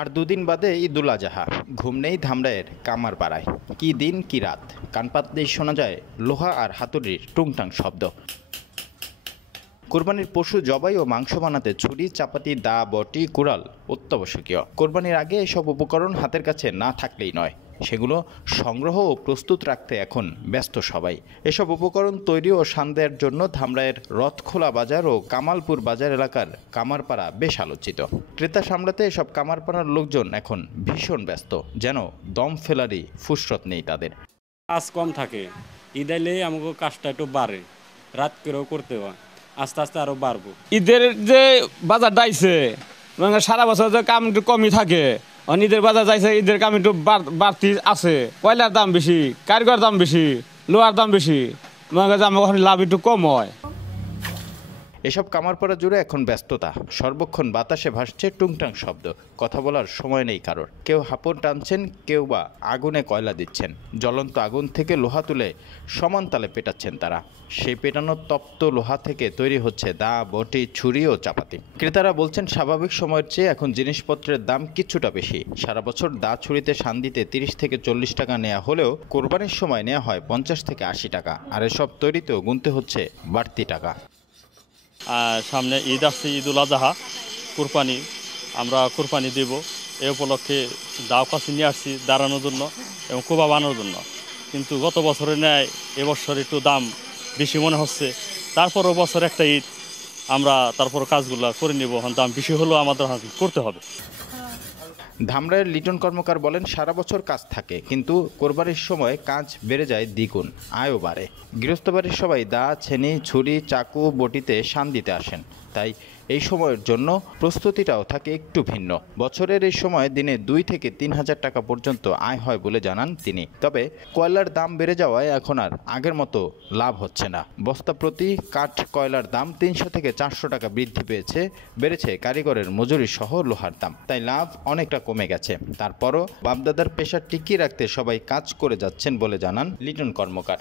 আর দুদিন বাদে ঈদুল আজহা। ঘুম নেই ধামরাইয়ের কামারপাড়ায়। কি দিন কি রাত, কান পাতলেই শোনা যায় লোহা আর হাতুড়ির টুংটাং শব্দ। কোরবানির পশু জবাই ও মাংস বানাতে ছুরি, চাপাতি, দা, বটি, কুড়াল অত্যাবশ্যকীয়। কোরবানির আগে এসব উপকরণ হাতের কাছে না থাকলেই নয়, সেগুলো সংগ্রহ ও প্রস্তুত রাখতে এখন ব্যস্ত সবাই। এসব উপকরণ তৈরি ও সান্দের জন্য ধামরাইয়ের রথখোলা বাজার ও কামালপুর বাজার এলাকার কামারপাড়া বেশ আলোচিত। ক্রেতা সামলাতে এসব কামারপাড়ার লোকজন এখন ভীষণ ব্যস্ত, যেন দম ফেলারই ফুসরত নেই তাদের। কাজ কম থাকে, ঈদ আইলে আমাকে কাজটা একটু বাড়ে, রাত করেও করতে হয়, আস্তে আস্তে আরো বাড়বো। ঈদের যে বাজার ডাইছে সারা বছর যে কাম একটু কমই থাকে, ঈদের বাজার যাইছে, ঈদের কাম একটু বাড়তি আছে। কয়লার দাম বেশি, কারিগর দাম বেশি, লোহার দাম বেশি, আমার লাভ একটু কম হয়। এসব কামারপাড়া জুড়ে এখন ব্যস্ততা, সর্বক্ষণ বাতাসে ভাসছে টুংটাং শব্দ। কথা বলার সময় নেই কারোর। কেউ হাঁপড় টানছেন, কেউ বা আগুনে কয়লা দিচ্ছেন। জ্বলন্ত আগুন থেকে লোহা তুলে সমান তালে পেটাচ্ছেন তারা। সেই পেটানো তপ্ত লোহা থেকে তৈরি হচ্ছে দা, বটি, ছুরি ও চাপাতি। ক্রেতারা বলছেন স্বাভাবিক সময়ের চেয়ে এখন জিনিসপত্রের দাম কিছুটা বেশি। সারা বছর দা, ছুরিতে শান্তিতে 30 থেকে 40 টাকা নেওয়া হলেও কোরবানির সময় নেওয়া হয় 50 থেকে 80 টাকা। আর এসব তৈরিতেও গুনতে হচ্ছে বাড়তি টাকা। আর সামনে ঈদ আসছে, ঈদুল আজহা, কুরবানি, আমরা কুরবানি দেব। এ উপলক্ষে দাও কাছে নিয়ে আসছি দাঁড়ানোর জন্য এবং কোবা বানানোর জন্য। কিন্তু গত বছরের ন্যায় এবছর একটু দাম বেশি মনে হচ্ছে। তারপরও বছর একটা ঈদ, আমরা তারপর কাজগুলো করে নেব। দাম বেশি হলেও আমাদের করতে হবে। ধামরাইয়ের লিটন কর্মকার বলেন, সারা বছর কাজ থাকে, কিন্তু কোরবানির সময় কাজ বেড়ে যায় দ্বিগুণ, আয়ও বাড়ে। গৃহস্থ বাড়ির সবাই দা, ছেনি, ছুরি, চাকু, বটিতে শান দিতে আসেন, তাই এই সময়ের জন্য প্রস্তুতিটাও থাকে একটু ভিন্ন। বছরের এই সময় দিনে 2 থেকে 3 হাজার টাকা পর্যন্ত আয় হয় বলে জানান তিনি। তবে কয়লার দাম বেড়ে যাওয়ায় এখন আর আগের মতো লাভ হচ্ছে না। বস্তা প্রতি কাঠ কয়লার দাম 300 থেকে 400 টাকা বৃদ্ধি বেড়েছে কারিগরের মজুরি সহ লোহার দাম, তাই লাভ অনেকটা কমে গেছে। তারপরও বাপদাদার পেশা টিকিয়ে রাখতে সবাই কাজ করে যাচ্ছেন বলে জানান লিটন কর্মকার।